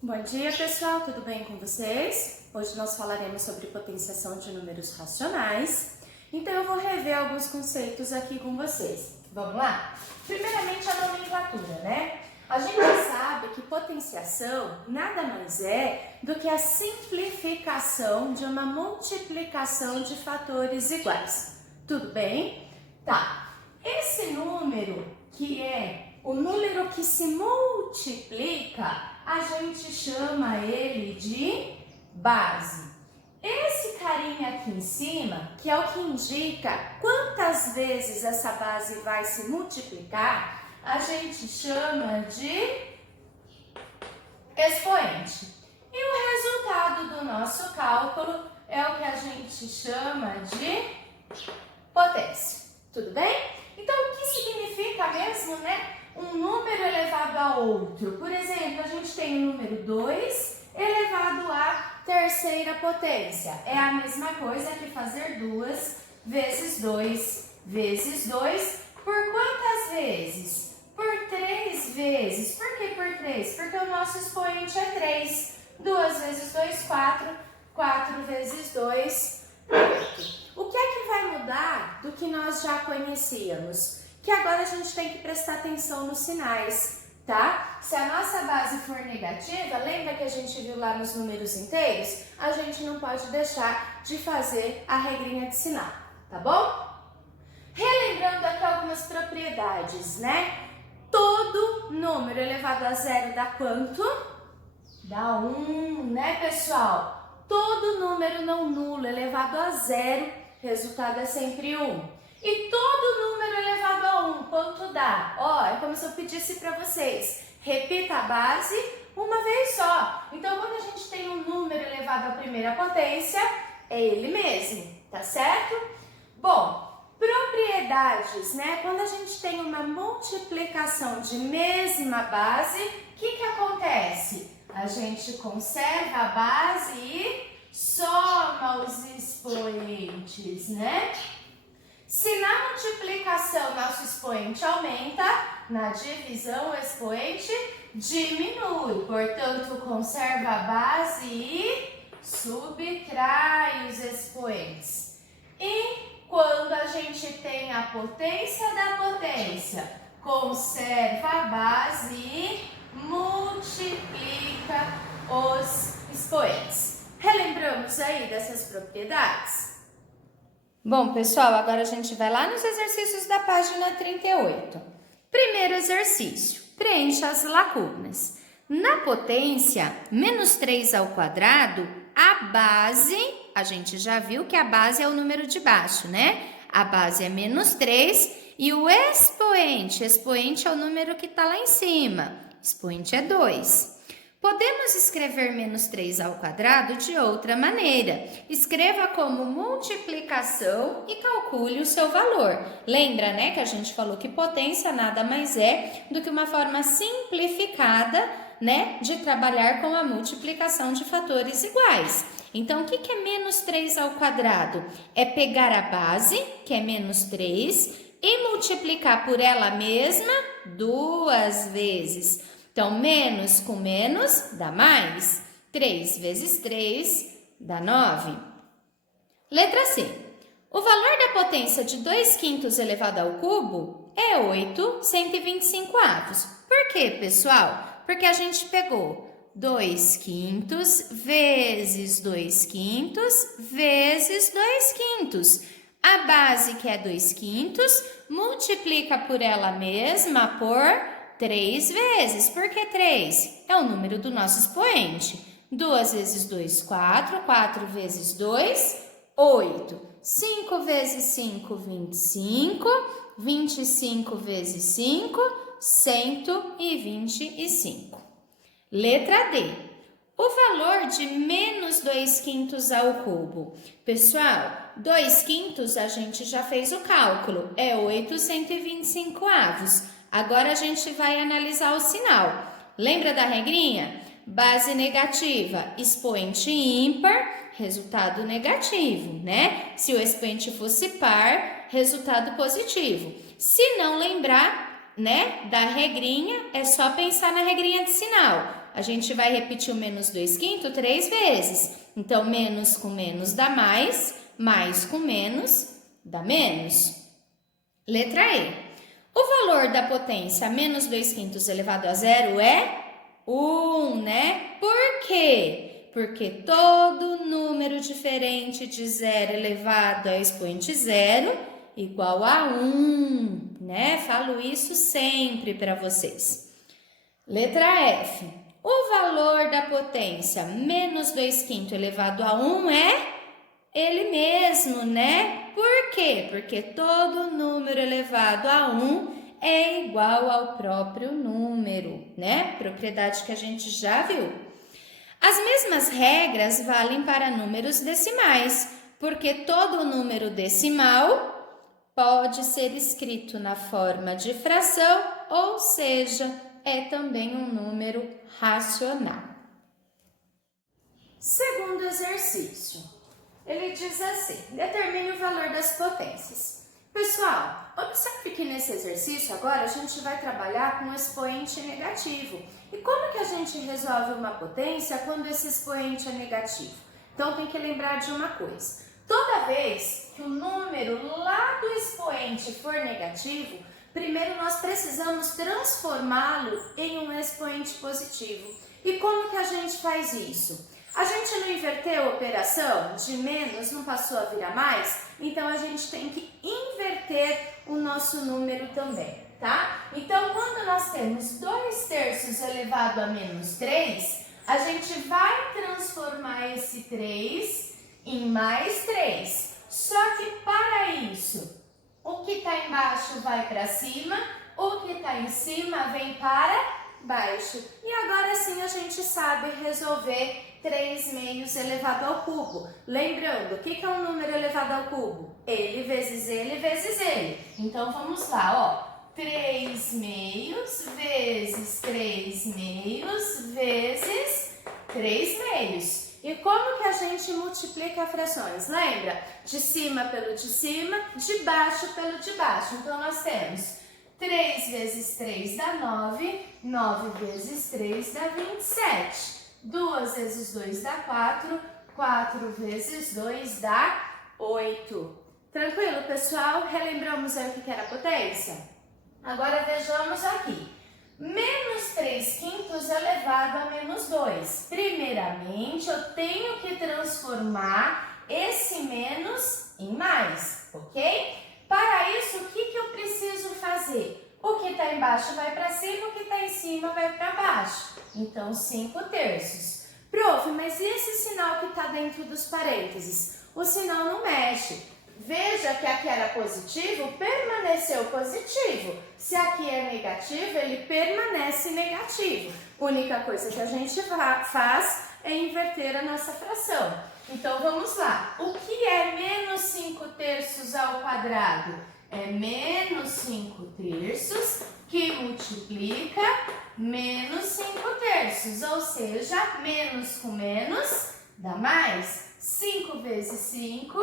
Bom dia, pessoal, tudo bem com vocês? Hoje nós falaremos sobre potenciação de números racionais. Então eu vou rever alguns conceitos aqui com vocês. Vamos lá? Primeiramente a nomenclatura, né? A gente sabe que potenciação nada mais é do que a simplificação de uma multiplicação de fatores iguais. Tudo bem? Tá. Esse número, que é o número que se multiplica, a gente chama ele de base. Esse carinha aqui em cima, que é o que indica quantas vezes essa base vai se multiplicar, a gente chama de expoente. E o resultado do nosso cálculo é o que a gente chama de potência. Tudo bem? Então, o que significa mesmo, né? Um número elevado a outro. Por exemplo, a gente tem o número 2 elevado à terceira potência. É a mesma coisa que fazer 2 vezes 2 vezes 2 por quantas vezes? Por 3 vezes. Por que por 3? Porque o nosso expoente é 3. 2 vezes 2, 4. 4 vezes 2, 8. O que é que vai mudar do que nós já conhecíamos? Que agora a gente tem que prestar atenção nos sinais, tá? Se a nossa base for negativa, lembra que a gente viu lá nos números inteiros? A gente não pode deixar de fazer a regrinha de sinal, tá bom? Relembrando aqui algumas propriedades, né? Todo número elevado a zero dá quanto? Dá 1, né, pessoal? Todo número não nulo elevado a zero, resultado é sempre 1. E todo número elevado a 1, quanto dá? Ó, é como se eu pedisse para vocês, repita a base uma vez só. Então, quando a gente tem um número elevado à primeira potência, é ele mesmo, tá certo? Bom, propriedades, né? Quando a gente tem uma multiplicação de mesma base, o que acontece? A gente conserva a base e soma os expoentes, né? Se na multiplicação nosso expoente aumenta, na divisão o expoente diminui. Portanto, conserva a base e subtrai os expoentes. E quando a gente tem a potência da potência, conserva a base e multiplica os expoentes. Relembramos aí dessas propriedades? Bom, pessoal, agora a gente vai lá nos exercícios da página 38. Primeiro exercício, preencha as lacunas. Na potência, menos 3 ao quadrado, a base, a gente já viu que a base é o número de baixo, né? A base é menos 3 e o expoente é o número que está lá em cima. Expoente é 2. Podemos escrever menos 3 ao quadrado de outra maneira. Escreva como multiplicação e calcule o seu valor. Lembra, né, que a gente falou que potência nada mais é do que uma forma simplificada, né, de trabalhar com a multiplicação de fatores iguais. Então, o que é menos 3 ao quadrado? É pegar a base, que é menos 3, e multiplicar por ela mesma 2 vezes. Então, menos com menos dá mais. 3 vezes 3 dá 9. Letra C. O valor da potência de 2/5 elevado ao cubo é 8/125. Por quê, pessoal? Porque a gente pegou 2/5 vezes 2/5 vezes 2/5. A base, que é 2/5, multiplica por ela mesma por 3 vezes. Por que 3? É o número do nosso expoente. 2 vezes 2, 4. 4 vezes 2, 8. 5 vezes 5, 25. 25 vezes 5, 125. Letra D. O valor de menos 2/5 ao cubo. Pessoal, 2/5 a gente já fez o cálculo. É 8/125. Agora a gente vai analisar o sinal. Lembra da regrinha? Base negativa, expoente ímpar, resultado negativo, né? Se o expoente fosse par, resultado positivo. Se não lembrar, né, da regrinha, é só pensar na regrinha de sinal. a gente vai repetir o menos 2/5 3 vezes. Então, menos com menos dá mais com menos dá menos. Letra E. O valor da potência menos 2/5 elevado a zero é 1, né? Por quê? Porque todo número diferente de zero elevado a expoente zero igual a 1, né? Falo isso sempre para vocês. Letra F. O valor da potência menos 2/5 elevado a 1 é ele mesmo, né? Por quê? Porque todo número elevado a 1 é igual ao próprio número, né? Propriedade que a gente já viu. As mesmas regras valem para números decimais, porque todo número decimal pode ser escrito na forma de fração, ou seja, é também um número racional. Segundo exercício, ele diz assim: determine o valor das potências. Pessoal, observe que nesse exercício agora a gente vai trabalhar com o expoente negativo. E como que a gente resolve uma potência quando esse expoente é negativo? Então tem que lembrar de uma coisa. Toda vez que o número lá do expoente for negativo, primeiro nós precisamos transformá-lo em um expoente positivo. E como que a gente faz isso? A gente não inverteu a operação de menos, não passou a virar mais? Então, a gente tem que inverter o nosso número também, tá? Então, quando nós temos 2/3 elevado a menos 3, a gente vai transformar esse 3 em mais 3. Só que para isso, o que está embaixo vai para cima, o que está em cima vem para baixo. E agora sim a gente sabe resolver 3/2 elevado ao cubo. Lembrando, o que é um número elevado ao cubo? Ele vezes ele vezes ele. Então vamos lá, ó. 3/2 vezes 3/2 vezes 3/2. E como que a gente multiplica frações? Lembra? De cima pelo de cima, de baixo pelo de baixo. Então nós temos 3 vezes 3 dá 9, 9 vezes 3 dá 27. 2 vezes 2 dá 4, 4 vezes 2 dá 8. Tranquilo, pessoal? Relembramos aí o que era a potência? Agora vejamos aqui. Menos 3/5 elevado a menos 2. Primeiramente, eu tenho que transformar esse menos em mais, ok? Para isso, o que eu preciso fazer? O que está embaixo vai para cima, o que está em cima vai para baixo. Então, 5/3. Prof, mas e esse sinal que está dentro dos parênteses? O sinal não mexe. Veja que aqui era positivo, permaneceu positivo. Se aqui é negativo, ele permanece negativo. A única coisa que a gente faz é inverter a nossa fração. Então, vamos lá. O que é menos 5/3 ao quadrado? É menos 5/3 que multiplica menos 5/3. Ou seja, menos com menos dá mais. 5 vezes 5,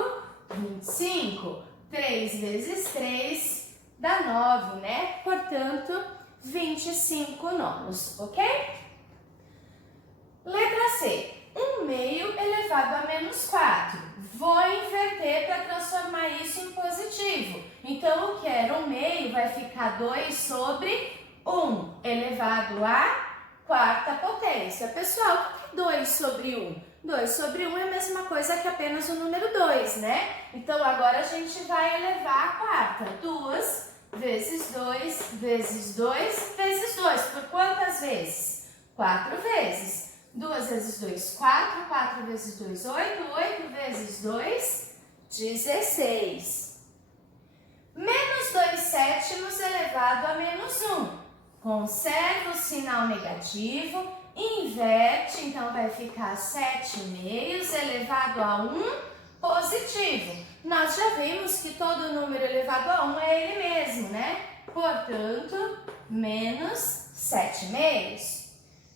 25. 3 vezes 3 dá 9, né? Portanto, 25 nonos, ok? Letra C. 1/2 elevado a menos 4. Vou inverter para transformar isso em positivo. Então, o que era 1/2 vai ficar 2/1 elevado à quarta potência. Pessoal, o que é 2/1? 2/1 é a mesma coisa que apenas o número 2, né? Então, agora a gente vai elevar a quarta. 2 vezes 2 vezes 2 vezes 2. Por quantas vezes? 4 vezes. 2 vezes 2, 4. 4 vezes 2, 8. 8 vezes 2, 16. Menos 2/7 elevado a menos 1. Conserva o sinal negativo, inverte, então vai ficar 7/2 elevado a 1 positivo. Nós já vimos que todo número elevado a 1 é ele mesmo, né? Portanto, menos 7/2.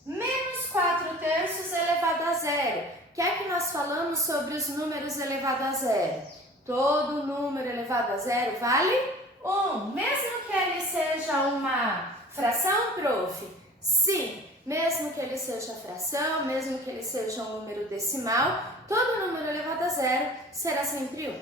Menos 4/3 elevado a zero. O que é que nós falamos sobre os números elevados a zero? Todo número elevado a zero vale 1. Mesmo que ele seja uma fração, prof? Sim, mesmo que ele seja fração, mesmo que ele seja um número decimal, todo número elevado a zero será sempre 1.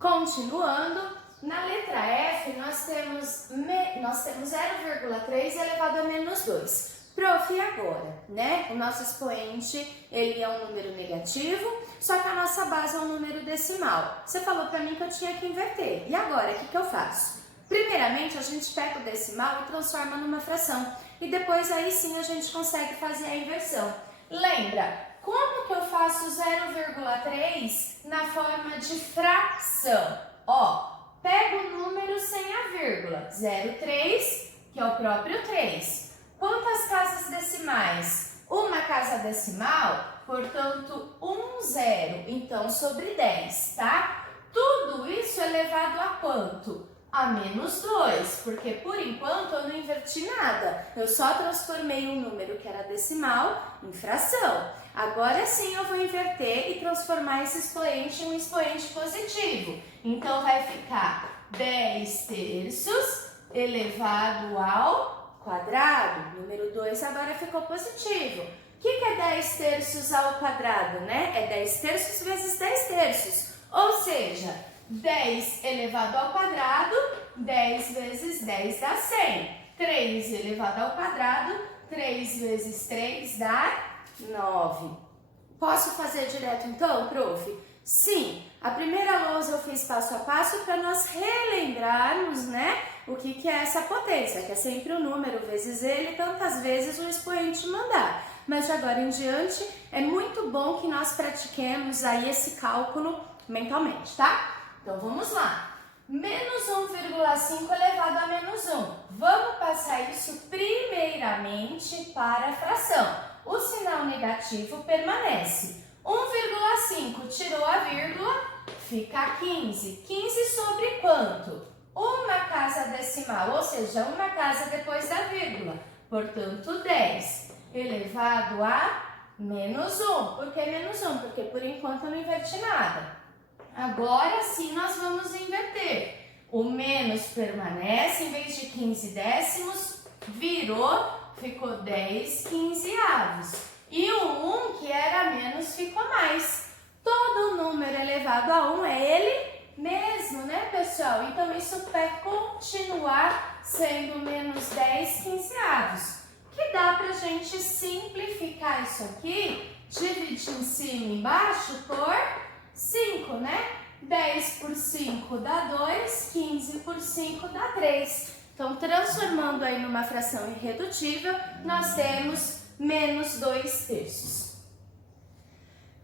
Continuando, na letra F nós temos 0,3 elevado a menos 2. Prof, e agora, né? O nosso expoente, ele é um número negativo, só que a nossa base é um número decimal. Você falou para mim que eu tinha que inverter. E agora, o que eu faço? Primeiramente, a gente pega o decimal e transforma numa fração. E depois, aí sim, a gente consegue fazer a inversão. Lembra, como que eu faço 0,3 na forma de fração? Ó, pego o número sem a vírgula. 0,3, que é o próprio 3. Quantas casas decimais? Uma casa decimal, portanto, 1 zero, então sobre 10, tá? Tudo isso elevado a quanto? A menos 2, porque por enquanto eu não inverti nada. Eu só transformei um número que era decimal em fração. Agora sim eu vou inverter e transformar esse expoente em um expoente positivo. Então vai ficar 10 terços elevado ao quadrado, número 2 agora ficou positivo. O que é 10 terços ao quadrado, né? É 10 terços vezes 10 terços, ou seja, 10 elevado ao quadrado, 10 vezes 10 dá 100. 3 elevado ao quadrado, 3 vezes 3 dá 9. Posso fazer direto então, prof? Sim, a primeira lousa eu fiz passo a passo para nós relembrarmos, né, o que é essa potência, que é sempre o número vezes ele, tantas vezes o expoente mandar. Mas de agora em diante, é muito bom que nós pratiquemos aí esse cálculo mentalmente, tá? Então vamos lá. Menos 1,5 elevado a menos 1. Vamos passar isso primeiramente para a fração. O sinal negativo permanece. 1,5 tirou a vírgula, fica 15. 15 sobre quanto? Uma casa decimal, ou seja, uma casa depois da vírgula. Portanto, 10 elevado a menos 1. Por que menos 1? Porque por enquanto eu não inverti nada. Agora sim nós vamos inverter. O menos permanece, em vez de 15 décimos, virou, ficou 10 quinzeavos. E o 1, que era menos, ficou mais. Todo número elevado a 1 é ele mesmo, né, pessoal? Então, isso vai continuar sendo menos 10 quinzeavos. Que dá pra gente simplificar isso aqui, dividir em cima e embaixo por 5, né? 10 por 5 dá 2, 15 por 5 dá 3. Então, transformando aí numa fração irredutível, nós temos menos 2 terços.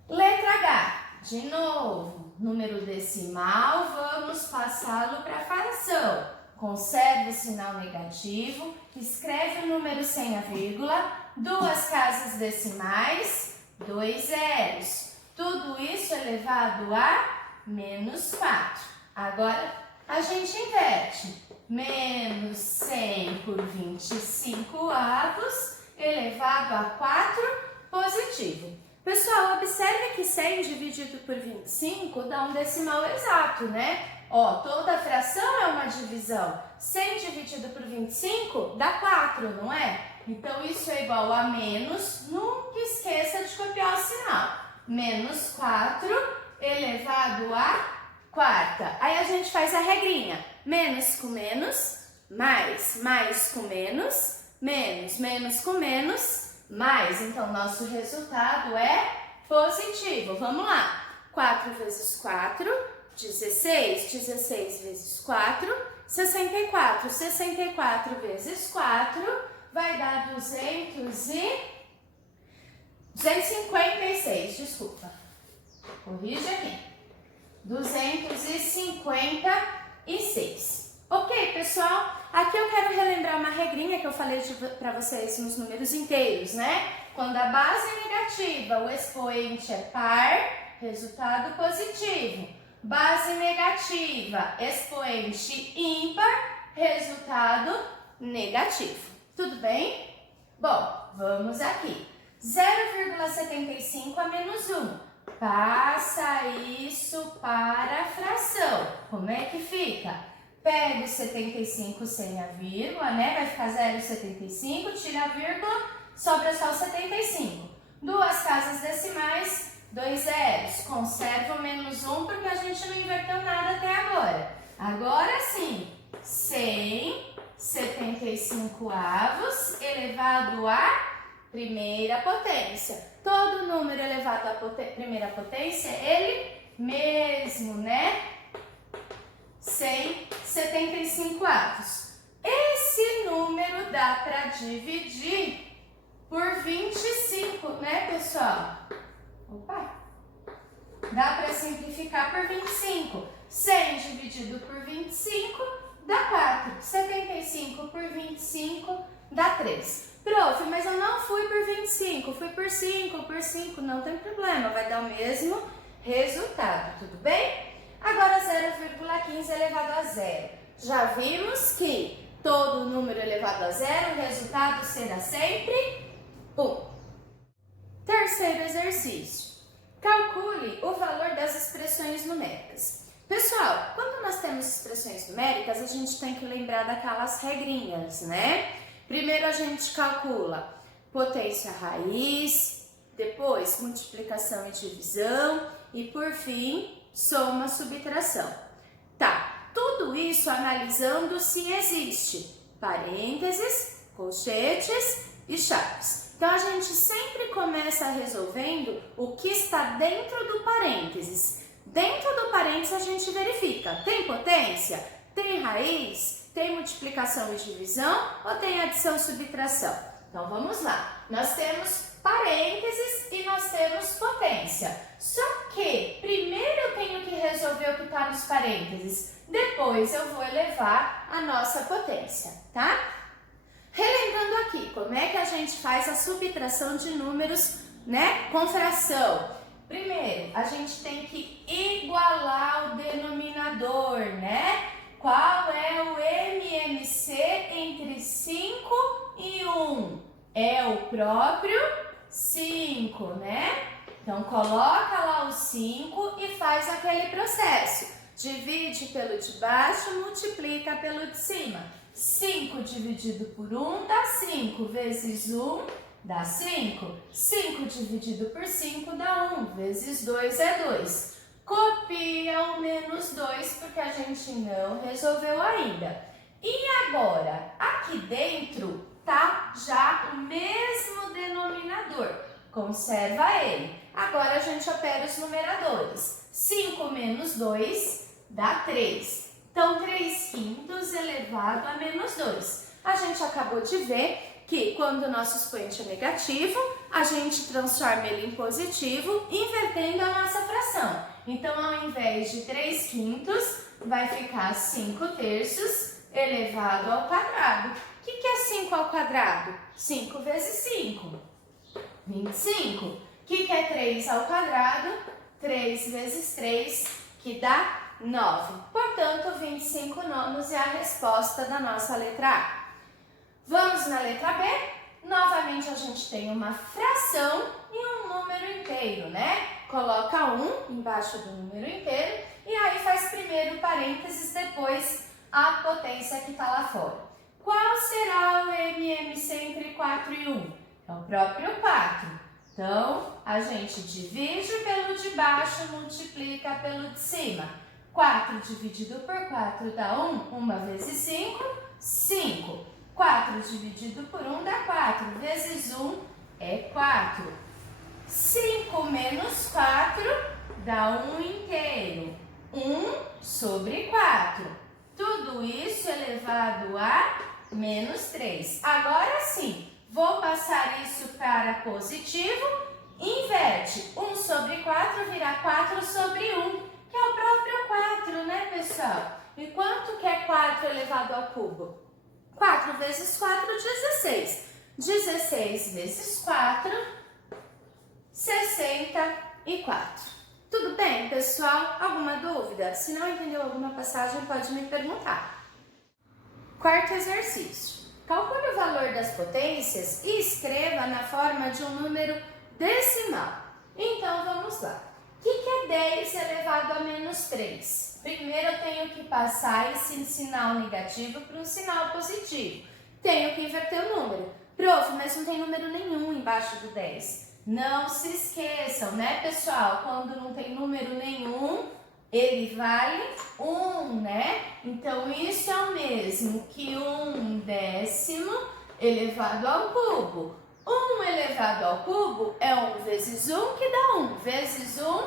Letra H. De novo, número decimal, vamos passá-lo para fração. Conserve o sinal negativo, escreve o número sem a vírgula, 2 casas decimais, 2 zeros. Tudo isso elevado a menos 4. Agora, a gente inverte. Menos 100 por 25 avos, elevado a 4, positivo. Pessoal, observe que 100 dividido por 25 dá um decimal exato, né? Ó, toda fração é uma divisão. 100 dividido por 25 dá 4, não é? Então, isso é igual a menos, nunca esqueça de copiar o sinal. Menos 4 elevado a quarta. Aí a gente faz a regrinha. Menos com menos, mais com menos, menos com menos, mais. Então, nosso resultado é positivo. Vamos lá. 4 vezes 4, 16. 16 vezes 4, 64. 64 vezes 4 vai dar 256, desculpa. Corrige aqui. 256. Ok, pessoal? Aqui eu quero relembrar uma regrinha que eu falei para vocês nos números inteiros, né? Quando a base é negativa, o expoente é par, resultado positivo. Base negativa, expoente ímpar, resultado negativo. Tudo bem? Bom, vamos aqui. 0,75 a menos 1. Passa isso para a fração. Como é que fica? Pega o 75 sem a vírgula, né? Vai ficar 0,75, tira a vírgula, sobra só o 75. Duas casas decimais, 2 zeros. Conserva o menos 1 porque a gente não inverteu nada até agora. Agora sim, 175 avos elevado à primeira potência. Todo número elevado à primeira potência, ele mesmo, né? 175 avos. Esse número dá para dividir por 25, né, pessoal? Opa! Dá para simplificar por 25. 100 dividido por 25 dá 4. 75 por 25 dá 3. Prof, mas eu não fui por 25, fui por 5, não tem problema, vai dar o mesmo resultado, tudo bem? Agora 0,15 elevado a zero. Já vimos que todo número elevado a zero, o resultado será sempre 1. Terceiro exercício. Calcule o valor das expressões numéricas. Pessoal, quando nós temos expressões numéricas, a gente tem que lembrar daquelas regrinhas, né? Primeiro a gente calcula potência raiz, depois multiplicação e divisão e por fim soma, subtração. Tá, tudo isso analisando se existe parênteses, colchetes e chaves. Então, a gente sempre começa resolvendo o que está dentro do parênteses. Dentro do parênteses, a gente verifica, tem potência? Tem raiz? Tem multiplicação e divisão? Ou tem adição e subtração? Então, vamos lá. Nós temos parênteses e nós temos potência. Só que primeiro eu tenho que resolver o que está nos parênteses, depois eu vou elevar a nossa potência, tá? Relembrando aqui, como é que a gente faz a subtração de números, né, com fração? Primeiro, a gente tem que igualar o denominador, né? Qual é o MMC entre 5 e 1? É o próprio 5, né? Então, coloca lá o 5 e faz aquele processo. Divide pelo de baixo, multiplica pelo de cima. 5 dividido por 1 dá 5, vezes 1 dá 5. 5 dividido por 5 dá 1, vezes 2 é 2. Copia o menos 2 porque a gente não resolveu ainda. E agora, aqui dentro tá já o mesmo denominador. Conserva ele. Agora a gente opera os numeradores. 5 menos 2 dá 3. Então, 3/5 elevado a menos 2. A gente acabou de ver que quando o nosso expoente é negativo, a gente transforma ele em positivo, invertendo a nossa fração. Então, ao invés de 3/5, vai ficar 5/3 elevado ao quadrado. O que é 5 ao quadrado? 5 vezes 5, 25. O que é 3 ao quadrado? 3 vezes 3, que dá 9. Portanto, 25 nonos é a resposta da nossa letra A. Vamos na letra B. Novamente, a gente tem uma fração e um número inteiro, né? Coloca 1 embaixo do número inteiro e aí faz primeiro parênteses, depois a potência que está lá fora. Qual será o MMC entre 4 e 1? É o próprio 4. Então, a gente divide pelo de baixo, multiplica pelo de cima. 4 dividido por 4 dá 1, 1 vezes 5, 5. 4 dividido por 1 dá 4, vezes 1 é 4. 5 menos 4 dá 1 inteiro, 1 sobre 4. Tudo isso elevado a menos 3. Agora sim, vou passar isso para positivo, inverte. 1 sobre 4 vira 4 sobre 1. Que é o próprio 4, né, pessoal? E quanto que é 4 elevado ao cubo? 4 vezes 4, 16. 16 vezes 4, 64. Tudo bem, pessoal? Alguma dúvida? Se não entendeu alguma passagem, pode me perguntar. Quarto exercício. Calcule o valor das potências e escreva na forma de um número decimal. Então, vamos lá. O que é 10 elevado a menos 3? Primeiro eu tenho que passar esse sinal negativo para um sinal positivo. Tenho que inverter o número. Prof, mas não tem número nenhum embaixo do 10. Não se esqueçam, né, pessoal? Quando não tem número nenhum, ele vale 1, né? Então, isso é o mesmo que 1/10 elevado ao cubo. 1 elevado ao cubo é 1 vezes 1, que dá 1. Vezes 1,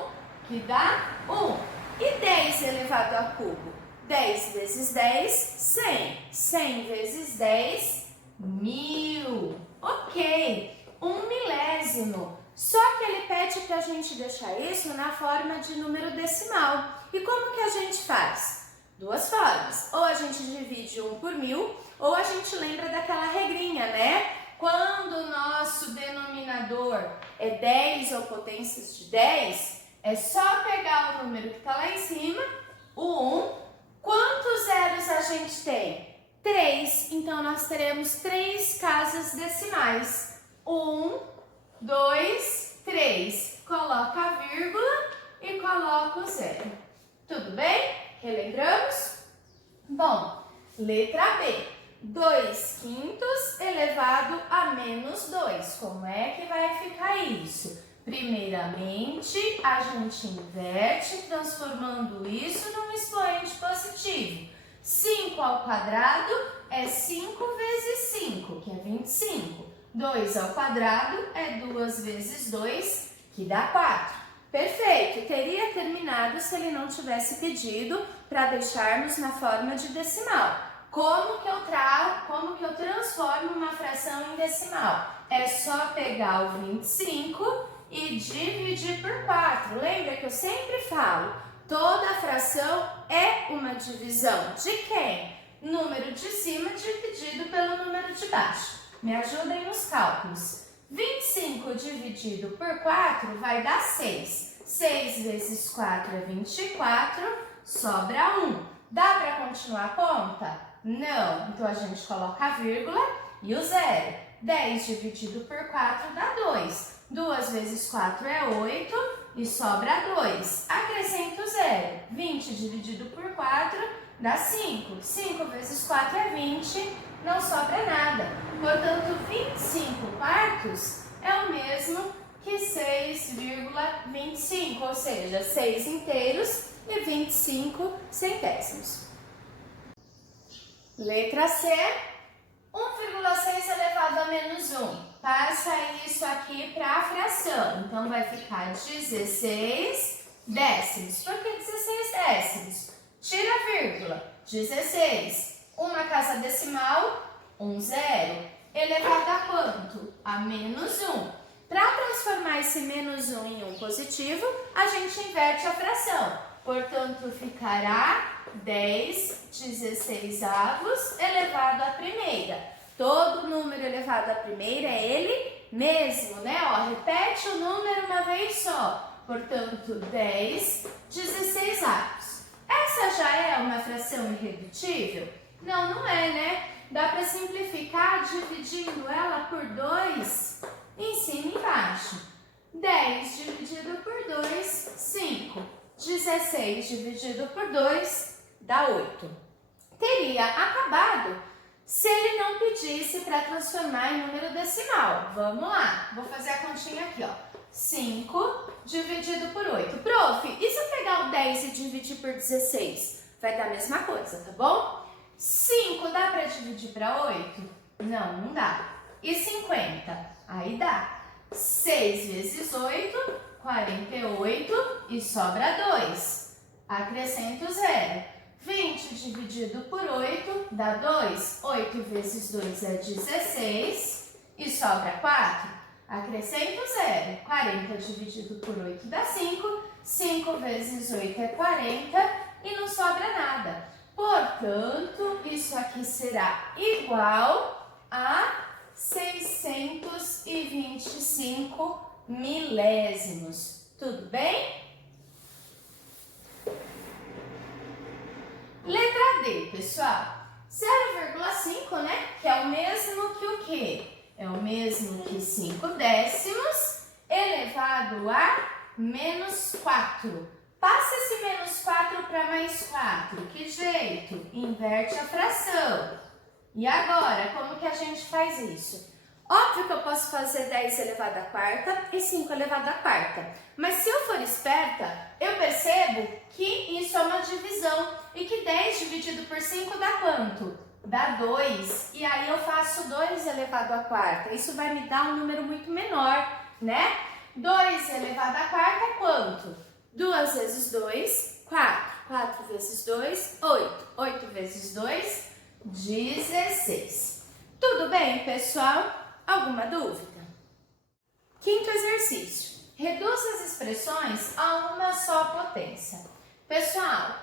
que dá 1. E 10 elevado ao cubo? 10 vezes 10, 100. 100 vezes 10, 1000. Ok, 1 milésimo. Só que ele pede para a gente deixar isso na forma de número decimal. E como que a gente faz? Duas formas. Ou a gente divide 1 por 1000, ou a gente lembra daquela regrinha, né? Quando o nosso denominador é 10 ou potências de 10, é só pegar o número que está lá em cima, o 1. Quantos zeros a gente tem? 3. Então, nós teremos 3 casas decimais. 1, 2, 3. Coloca a vírgula e coloca o zero. Tudo bem? Relembramos? Bom, letra B. 2/5 elevado a menos 2. Como é que vai ficar isso? Primeiramente, a gente inverte, transformando isso num expoente positivo. 5 ao quadrado é 5 vezes 5, que é 25. 2 ao quadrado é 2 vezes 2, que dá 4. Perfeito! Teria terminado se ele não tivesse pedido para deixarmos na forma de decimal. Como que eu transformo uma fração em decimal? É só pegar o 25 e dividir por 4. Lembra que eu sempre falo, toda fração é uma divisão de quem? Número de cima dividido pelo número de baixo. Me ajudem nos cálculos. 25 dividido por 4 vai dar 6. 6 vezes 4 é 24, sobra 1. Dá para continuar a conta? Não. Então, a gente coloca a vírgula e o zero. 10 dividido por 4 dá 2. 2 vezes 4 é 8 e sobra 2. Acrescento o zero. 20 dividido por 4 dá 5. 5 vezes 4 é 20, não sobra nada. Portanto, 25 quartos é o mesmo que 6,25, ou seja, 6 inteiros e 25 centésimos. Letra C, 1,6 elevado a menos 1. Passa isso aqui para a fração. Então, vai ficar 16 décimos. Por que 16 décimos? Tira a vírgula. 16. Uma casa decimal, 1 zero. Elevado a quanto? A menos 1. Para transformar esse menos 1 em um positivo, a gente inverte a fração. Portanto, ficará 10/16 elevado à primeira. Todo número elevado à primeira é ele mesmo, né? Ó, repete o número uma vez só. Portanto, 10/16. Essa já é uma fração irredutível? Não, não é, né? Dá para simplificar dividindo ela por 2 em cima e embaixo. 10 dividido por 2, 5. 16 dividido por 2 dá 8. Teria acabado se ele não pedisse para transformar em número decimal. Vamos lá, vou fazer a continha aqui, ó. 5 dividido por 8. Prof, e se eu pegar o 10 e dividir por 16? Vai dar a mesma coisa, tá bom? 5 dá para dividir para 8? Não, não dá. E 50? Aí dá. 6 vezes 8, 48 e sobra 2. Acrescento 0. 20 dividido por 8 dá 2. 8 vezes 2 é 16 e sobra 4. Acrescento 0. 40 dividido por 8 dá 5. 5 vezes 8 é 40 e não sobra nada. Portanto, isso aqui será igual a 625 milésimos. Tudo bem? Letra D, pessoal. 0,5, né? Que é o mesmo que o quê? É o mesmo que 5 décimos elevado a menos 4. Passa esse menos 4 para mais 4. Que jeito? Inverte a fração. E agora, como que a gente faz isso? Óbvio que eu posso fazer 10 elevado à quarta e 5 elevado à quarta. Mas se eu for esperta, eu percebo que isso é uma divisão. E que 10 dividido por 5 dá quanto? Dá 2. E aí eu faço 2 elevado à quarta. Isso vai me dar um número muito menor, né? 2 elevado à quarta é quanto? 2 vezes 2, 4. 4 vezes 2, 8. 8 vezes 2, 16. Tudo bem, pessoal? Alguma dúvida? Quinto exercício. Reduza as expressões a uma só potência. Pessoal,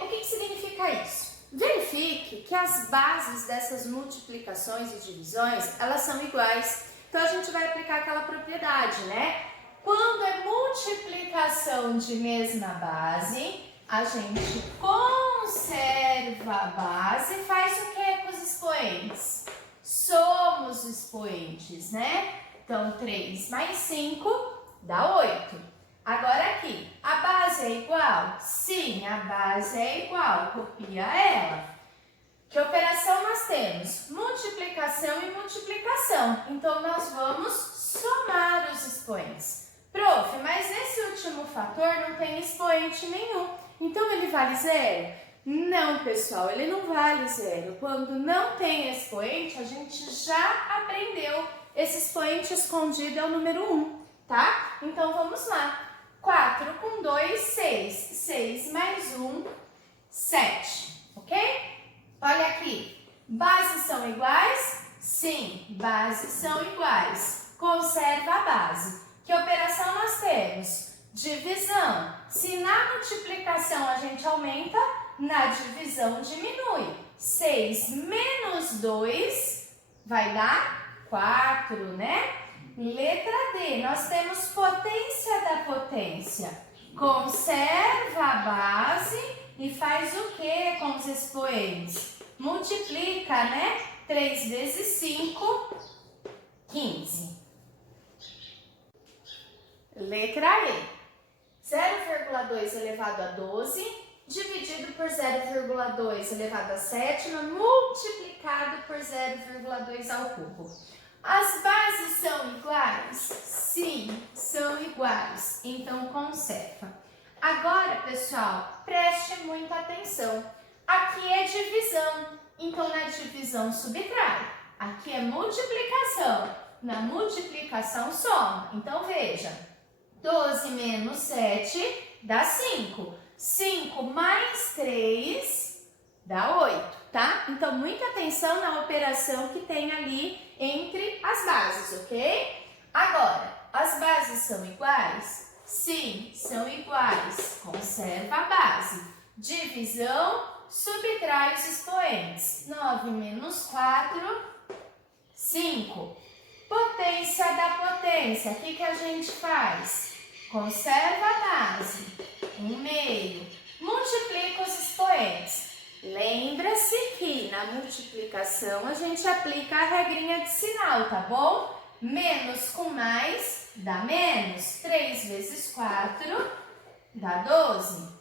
o que significa isso? Verifique que as bases dessas multiplicações e divisões, elas são iguais. Então, a gente vai aplicar aquela propriedade, né? Quando é multiplicação de mesma base, a gente conserva a base e faz o que com os expoentes? Somos expoentes, né? Então, 3 mais 5 dá 8. Agora aqui, a base é igual? Sim, a base é igual. Copia ela. Que operação nós temos? Multiplicação e multiplicação. Então, nós vamos somar os expoentes. Prof, mas nesse último fator não tem expoente nenhum. Então, ele vale 0? Não, pessoal, ele não vale 0. Quando não tem expoente, a gente já aprendeu. Esse expoente escondido é o número 1, tá? Então, vamos lá. 4 com 2, 6. 6 mais 1, 7, ok? Olha aqui. Bases são iguais? Sim, bases são iguais. Conserva a base. Que operação nós temos? Divisão. Se na multiplicação a gente aumenta, na divisão diminui. 6 menos 2 vai dar 4, né? Letra D, nós temos potência da potência. Conserva a base e faz o que com os expoentes? Multiplica, né? 3 vezes 5, 15. Letra E. 0,2 elevado a 12 dividido por 0,2 elevado a 7 multiplicado por 0,2 ao cubo. As bases são iguais? Sim, são iguais. Então, conserva. Agora, pessoal, preste muita atenção. Aqui é divisão. Então, na divisão, subtrai. Aqui é multiplicação. Na multiplicação, soma. Então, veja. 12 menos 7 dá 5. 5 mais 3 dá 8, tá? Então, muita atenção na operação que tem ali entre as bases, ok? Agora, as bases são iguais? Sim, são iguais. Conserva a base. Divisão, subtrai os expoentes. 9 menos 4, 5. Potência da potência. O que a gente faz? Conserva a base. 1/2. Multiplica os expoentes. Lembra-se que na multiplicação a gente aplica a regrinha de sinal, tá bom? Menos com mais dá menos. 3 vezes 4 dá 12.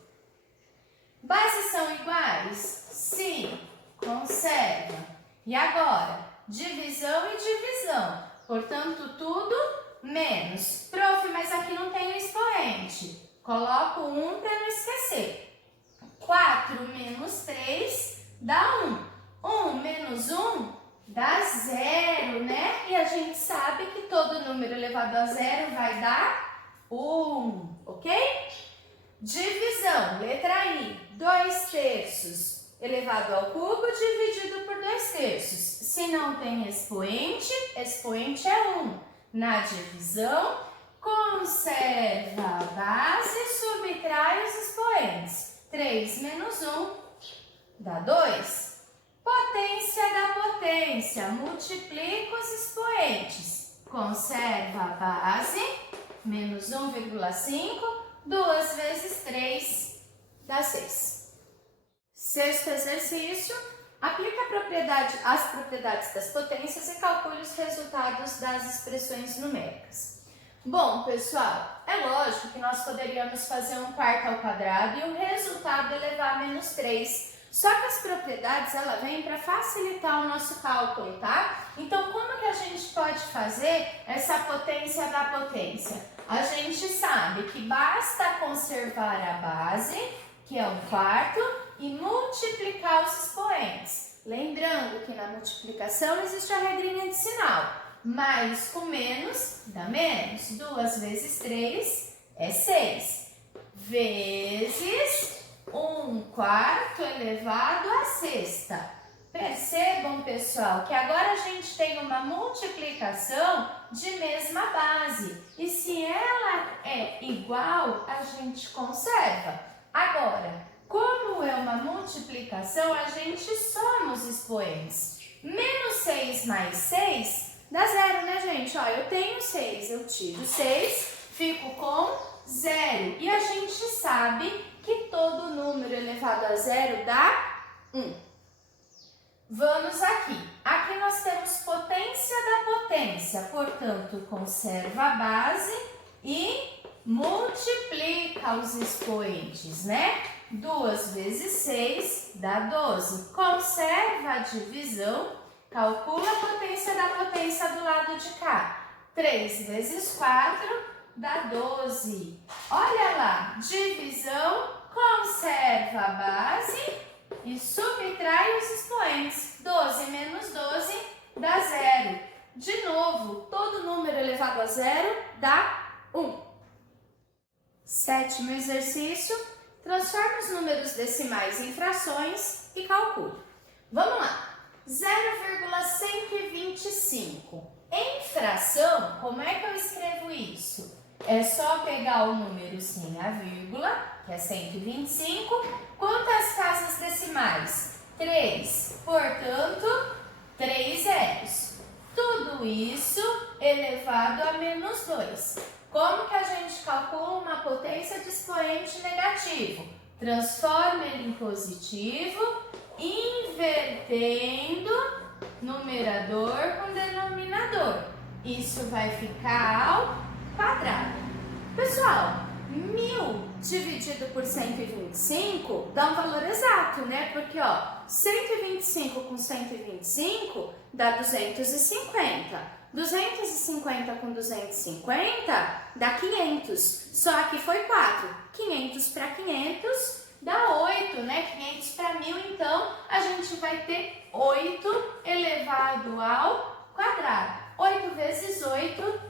Bases são iguais? Sim. Conserva. E agora? Divisão e divisão. Portanto, tudo menos. Prof, mas aqui não tem o expoente. Coloco 1 para não esquecer. 4 menos 3 dá 1. 1 menos 1 dá 0, né? E a gente sabe que todo número elevado a 0 vai dar 1, ok? Divisão, letra I. 2/3 elevado ao cubo dividido por 2/3. Se não tem expoente, expoente é 1. Na divisão, conserva a base e subtrai os expoentes. 3 menos 1 dá 2. Potência da potência, multiplica os expoentes. Conserva a base, menos 1,5, 2 vezes 3 dá 6. Sexto exercício, aplica as propriedades das potências e calcule os resultados das expressões numéricas. Bom, pessoal, é lógico que nós poderíamos fazer 1/4 ao quadrado e o resultado elevar a menos 3. Só que as propriedades, ela vem para facilitar o nosso cálculo, tá? Então, como que a gente pode fazer essa potência da potência? A gente sabe que basta conservar a base, que é 1/4, e multiplicar os expoentes. Lembrando que na multiplicação existe a regrinha de sinal. Mais com menos dá menos. 2 vezes 3 é 6. Vezes 1/4 elevado à sexta. Percebam, pessoal, que agora a gente tem uma multiplicação de mesma base. E se ela é igual, a gente conserva. Agora, como é uma multiplicação, a gente soma os expoentes. Menos 6 mais 6 dá 0, né, gente? Ó, eu tenho 6, eu tiro 6, fico com 0. E a gente sabe que todo número elevado a 0 dá 1. Vamos aqui. Aqui nós temos potência da potência, portanto, conserva a base e multiplica os expoentes, né? 2 vezes 6 dá 12. Conserva a divisão. Calcula a potência da potência do lado de cá. 3 vezes 4 dá 12. Olha lá, divisão, conserva a base e subtrai os expoentes. 12 menos 12 dá 0. De novo, todo número elevado a 0 dá 1. Sétimo exercício, transforma os números decimais em frações e calcule. Vamos lá. 0,125. Em fração, como é que eu escrevo isso? É só pegar o número sem a vírgula, que é 125. Quantas casas decimais? 3. Portanto, 3 zeros. Tudo isso elevado a menos 2. Como que a gente calcula uma potência de expoente negativo? Transforma ele em positivo, invertendo numerador com denominador. Isso vai ficar ao quadrado. Pessoal, 1000 dividido por 125 dá um valor exato, né? Porque, ó, 125 com 125 dá 250. 250 com 250 dá 500. Só que foi 4. 500 para 500 dá 8, né? 500 para 1000, então a gente vai ter 8 elevado ao quadrado. 8 vezes 8,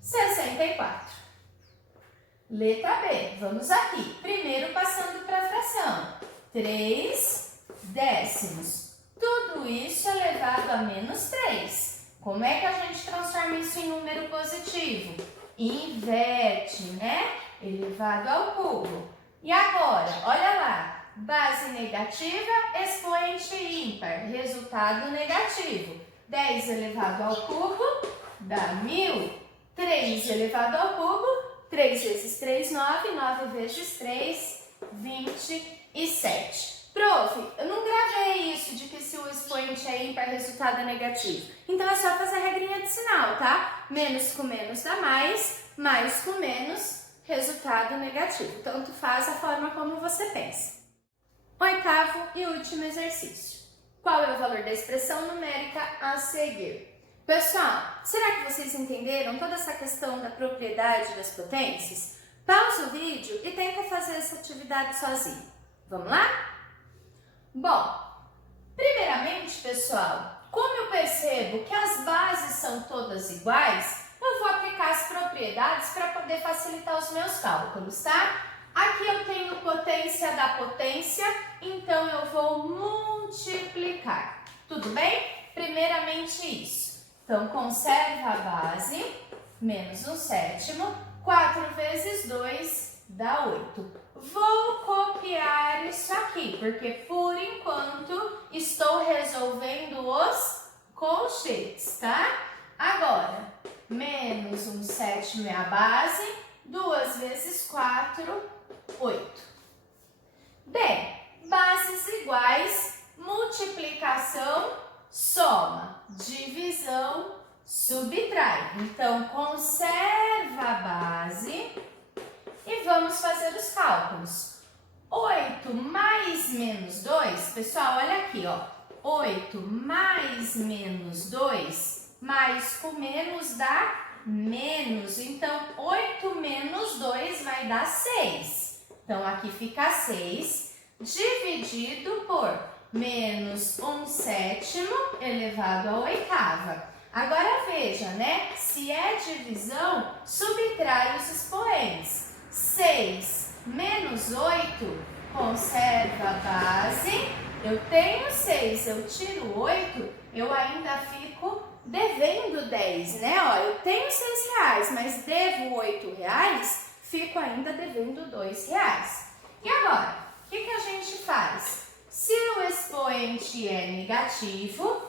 64. Letra B, vamos aqui. Primeiro passando para a fração. 3 décimos. Tudo isso elevado a menos 3. Como é que a gente transforma isso em número positivo? Inverte, né? Elevado ao cubo. E agora, olha lá, base negativa, expoente ímpar, resultado negativo. 10 elevado ao cubo dá 1000. 3 elevado ao cubo, 3 vezes 3, 9. 9 vezes 3, 27. Prof, eu não gravei isso de que se o expoente é ímpar, resultado é negativo. Então é só fazer a regrinha de sinal, tá? Menos com menos dá mais com menos, resultado negativo. Tanto faz a forma como você pensa. Oitavo e último exercício. Qual é o valor da expressão numérica a seguir? Pessoal, será que vocês entenderam toda essa questão da propriedade das potências? Pausa o vídeo e tenta fazer essa atividade sozinho. Vamos lá? Bom, primeiramente, pessoal, como eu percebo que as bases são todas iguais, eu vou aplicar as propriedades para poder facilitar os meus cálculos, tá? Aqui eu tenho potência da potência, então eu vou multiplicar. Tudo bem? Primeiramente isso. Então, conserva a base, menos 1/7. 4 vezes 2 dá 8. Vou copiar isso aqui, porque por enquanto estou resolvendo os colchetes, tá? Agora, menos 1/7 é a base, 2 vezes 4, 8. Bem, bases iguais, multiplicação, soma, divisão, subtrai. Então, conserva cálculos. 8 mais menos 2, pessoal, olha aqui, ó. 8 mais menos 2, mais com menos dá menos. Então, 8 menos 2 vai dar 6. Então, aqui fica 6 dividido por menos 1/7 elevado à oitava. Agora, veja, né? Se é divisão, subtrai os expoentes. 6 menos 8, conserva a base. Eu tenho 6, eu tiro 8, eu ainda fico devendo 10, né? Ó, eu tenho R$6, mas devo R$8, fico ainda devendo R$2. E agora, o que a gente faz? Se o expoente é negativo,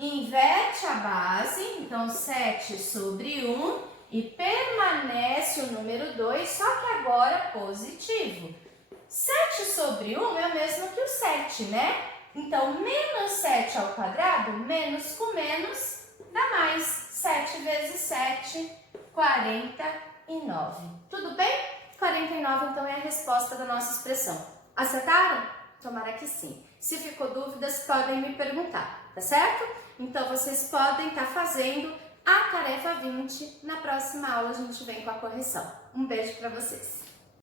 inverte a base, então 7 sobre 1 e permanece o número 2, só que agora positivo. 7 sobre 1 é o mesmo que o 7, né? Então, menos 7 ao quadrado, menos com menos, dá mais. 7 vezes 7, 49. Tudo bem? 49, então, é a resposta da nossa expressão. Acertaram? Tomara que sim. Se ficou dúvidas, podem me perguntar, tá certo? Então, vocês podem estar fazendo a tarefa 20. Na próxima aula, a gente vem com a correção. Um beijo para vocês.